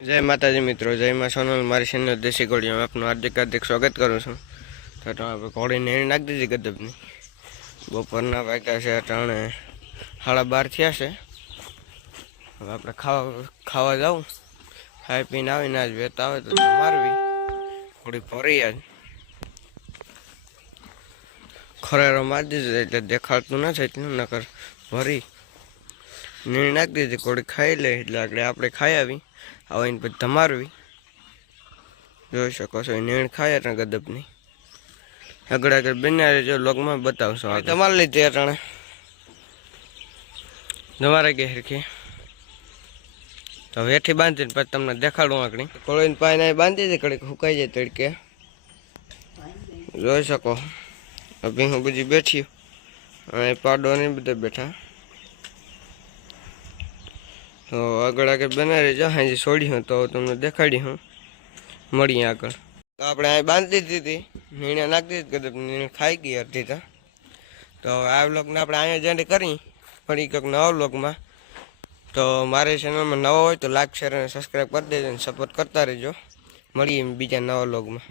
જય માતાજી મિત્રો, જય માં સોનલ, મારી ચેનલ દેશી ઘોડીમાં આપનું હાર્દિક હાર્દિક સ્વાગત કરું છું. તો આપણે ઘોડીને એણે નાખી દીધી ગદબની બપોરના વાગ્યા છે અટાણે સાડા બાર થયા છે. હવે આપણે ખાવા ખાવા જાઉં. ખાઈ પીને આવીને આજ વેતા આવે તો મારવી. ઘોડી ભરી આજ. ખરેરો મારી દીધો એટલે દેખાડતું નથી એટલું, નકર ભરી. નીણ નાખી દીધી, ઘોડી ખાઈ લે, એટલે આગળ આપણે ખાઈ આવી. આવીને પછી ધમારવી. જોઈ શકો છો નીણ ખાય અટાણે ગદબની આગળ આગળ બન્યા જો લોગમાં બતાવશો તમારે લીધે અટાણે. તમારે કે હરખી. તો વેઠી બાંધીને પછી તમને દેખાડું આગળ. કોળીને પાણી બાંધી દે કડીક સુકાઈ જાય તડકે. જોઈ શકો. અભી હું બધી બેઠી. અને પાડો ને બધા બેઠા. તો આગળ આગળ બનાવી જો, હાજી છોડી હું તો તમને દેખાડી હું. મળીએ આગળ. તો આપણે અહીં બાંધી દીધી નીણે નાખી દીધી નીણે ખાઈ ગઈ અડધી તો. તો આ વ્લોગને આપણે અહીંયા જઈને કરી, ફરી કંઈક નવા વ્લોગમાં. તો મારી ચેનલમાં નવો હોય તો લાઈક શેર અને સબસ્ક્રાઈબ કરી દેજો અને સપોર્ટ કરતા રહેજો. મળીએ બીજા નવા વ્લોગમાં.